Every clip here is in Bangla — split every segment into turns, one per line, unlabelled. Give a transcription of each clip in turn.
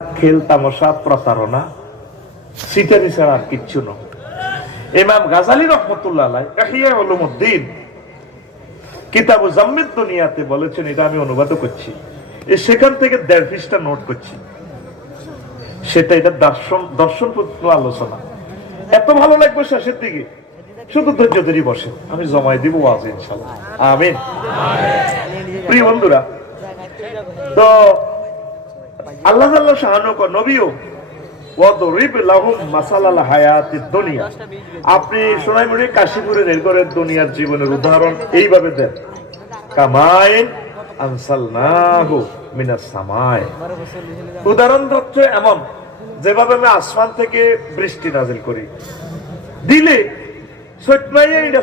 খেল তামাশা প্রতারণা সিটারি ছাড়া আর কিচ্ছু নয়। ইমাম গাজালি রহমতুল্লাহ আলাই ইহয়া কিতাবু জাম্মিদ দুনিয়াতে বলেছেন এটা আমি অনুবাদ করছি। সেখান থেকে দেড় পৃষ্ঠা নোট করছি। সেটা এটা দর্শন দর্শন আলোচনা। এত ভালো লাগবে শেষের দিকে। শুধু ধৈর্য ধরে বসে আমি জমাই দিব আজ ইনশাল্লাহ আমিন। প্রিয় বন্ধুরা তো আল্লাহ আল্লাহ নবীও উদাহরণ হচ্ছে এমন, যেভাবে আমি আসমান থেকে বৃষ্টি নাজিল করি। দিলে সটমাইয়া ইন্ডা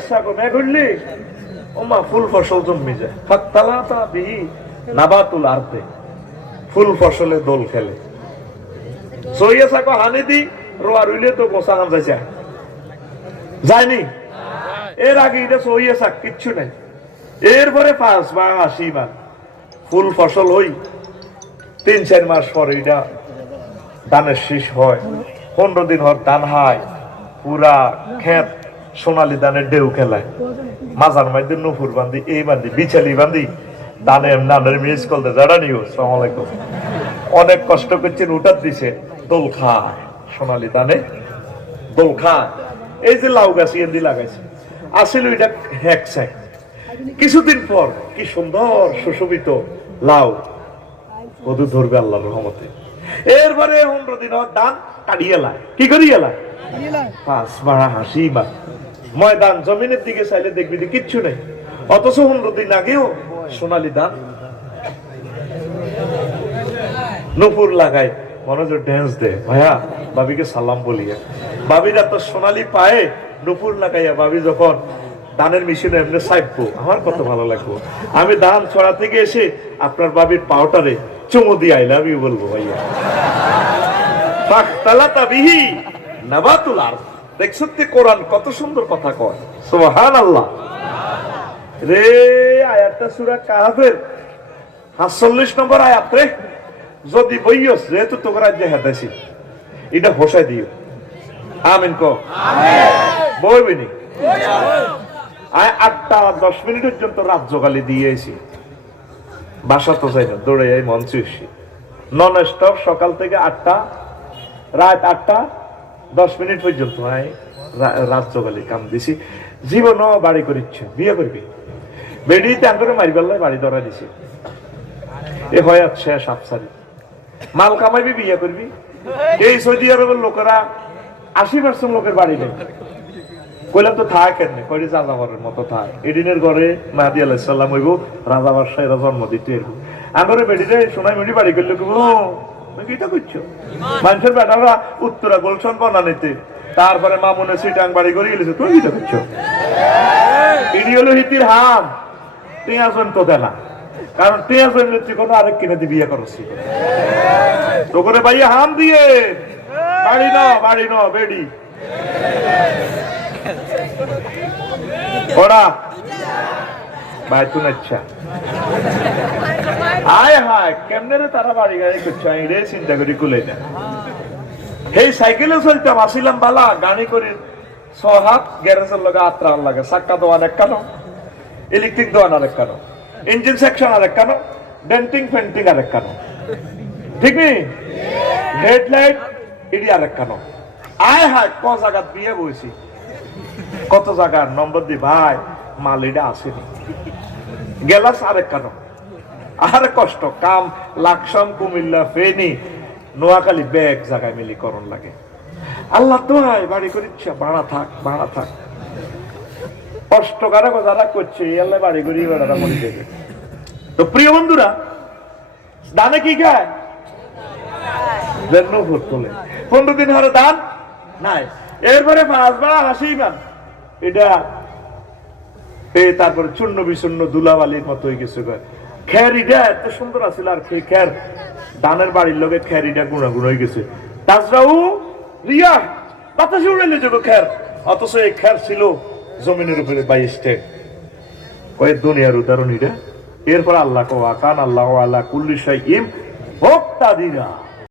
ফুল ফসল জন্মে যায়। নাবাতুল আরতে ফুল ফসলে দোল খেলে। সইয়া সাকো হানি দি রোয়া রইলে তো গোসা হাম যাইছে। যায়নি? এর আগে এটা সইয়া সাক কিচ্ছু নাই। এরপরে পাঁচ বা আশি বার ফুল ফসল হই তিন চার মাস পরে এটা ধানের শীষ হয়। পনেরো দিন হর ধান হয় পুরা ক্ষেত সোনালি ধানের ঢেউ খেলায়। মাজার মধ্যে নুপুর বান্ধি, এই বান্ধি বিছালি বান্ধি দানে নানের মিস করতে যারা নিও সালাম আলাইকুম। অনেক কষ্ট করছেন উঠার দিছে। দোল খায়। সোনালি দানে দোল খায়। এই যে লাউ গাছ এন্দি লাগাইছে। আসিল এটা হ্যাক কিছুদিন পর কি সুন্দর সুশোভিত লাউ। কদু ধরবে আল্লাহর রহমতে। এরপরে পনেরো দিন দান কাটিয়ে এলায় কি করি বাড়া হাসি বা ময়দান জমিনের দিকে চাইলে দেখবি যে কিচ্ছু নেই। অথচ পনেরো দিন আগেও সোনালি দান। নুপুর লাগাই মনোযোগ ড্যান্স দে ভাইয়া, বাবিকে সালাম বলিয়া। বাবির এত সোনালি পায়ে নুপুর লাগাইয়া বাবি যখন দানের মেশিনে এমনি সাইবো আমার কত ভালো লাগবো। আমি দান ছড়া থেকে এসে আপনার বাবির পাউটারে চুমু দিয়ে আই লাভ ইউ বলব ভাইয়া। দেখছ তো কোরআন কত সুন্দর কথা কয়। সুবহানাল্লাহ। রে আয়াতটা সূরা কাহাফের। 45 নম্বর আয়াত রে। যদি বইয়স যেহেতু তোমরা যে হেদাইছি এটা হোসাই দিও। আমিন কো বইবিনি আয় আটটা দশ মিনিট পর্যন্ত রাত জোগালি দিয়েছি বাসা তো যাই না দৌড়ে যাই মঞ্চে এসে নন স্টপ সকাল থেকে আটটা রাত আটটা দশ মিনিট পর্যন্ত রা- রাত জোগালি কাম দিছি। জীবন বাড়ি করিচ্ছ বিয়ে করবি? বেডি তেন করে মারি পেলাই বাড়ি ধরা দিছি। এ হয় শেষ আফসারি মাল কামাইবি, বিয়ে করবি। এই সৌদি আরবের লোকেরা আশি পার্সেন্ট লোকের বাড়ি নেই। কইলাম তো থাক কেন কইলে রাজাবারের মতো থাক। এদিনের ঘরে মাহাদি আলাইসাল্লাম হইব, রাজা বাদশাহ এরা জন্ম দিতে এরকম আগরে বেডিতে সোনাই মেডি বাড়ি করলে কেবল কিটা করছ? মানুষের বেটারা উত্তরা গোলশন বনা নিতে। তারপরে মামুনে সিটাং বাড়ি করে গেলেছে তুই কিটা করছ? ইডি হলো হিতির হাম। টিয়াজন তো দেনা কারণ টিয়াজন নিচ্ছে কোনো আরেক কিনে দিয়ে বিয়ে করছি তো করে ভাইয়া, হাম দিয়ে। বাড়ি ন বাড়ি ন বেডি। ওরা, ভাই তুমি আচ্ছা আয় হায়, কেমনে রে তারা বাড়ি গাড়ি করছে? আমি রে, চিন্তা করি কুলে না। এই সাইকেলে চলতাম, আসিলাম বালা, গাড়ি করি। সহাত গ্যারেজের লগে আত্রা লাগে সাক্কা দোয়ান এক কানো ইলেকট্রিক দোয়ান আর এক কানো। ইঞ্জিন সেকশন আর এক কানো। ডেন্টিং ফেন্টিং আর এক কানো। ঠিক নেই হেডলাইট ইডি আর এক কানো। আয় হায়, ক জায়গাত বিয়ে বইছি? কত জায়গার নম্বর দি ভাই, মাল এটা আসেনি। গেলাস আরেক কেন। আর কষ্ট, কাম, লাকসাম, কুমিল্লা, ফেনি, নোয়াখালী, ব্যাগ জায়গায় মিলি করণ লাগে। আল্লাহ তো হয় বাড়ি করিচ্ছে ভাড়া থাক ভাড়া থাক। কষ্ট কারা যারা করছে আল্লাহ বাড়ি করি মনে তো প্রিয় বন্ধুরা, দানে কি খায়? তোলে। পনেরো দিন দান নাই। এরপরে হাসি এটা এই তারপরে চূর্ণ বিচূর্ণ দুলাবালির মতো হয়ে গেছে। খের ইটা এত সুন্দর আছিল আর খের। দানের বাড়ির লোকে খের ইটা গুণা গুণ হয়ে গেছে। তাজরাউ রিয়া বাতাসে উড়ে নিয়ে যাব খের। অথচ এই খের ছিল জমিনের উপরে বাইশটে। কয়েক দুনিয়ার উদাহরণ এরপর আল্লাহ কানা আল্লাহ আল্লাহ কুল্লি ইম ভোক্তাদিরা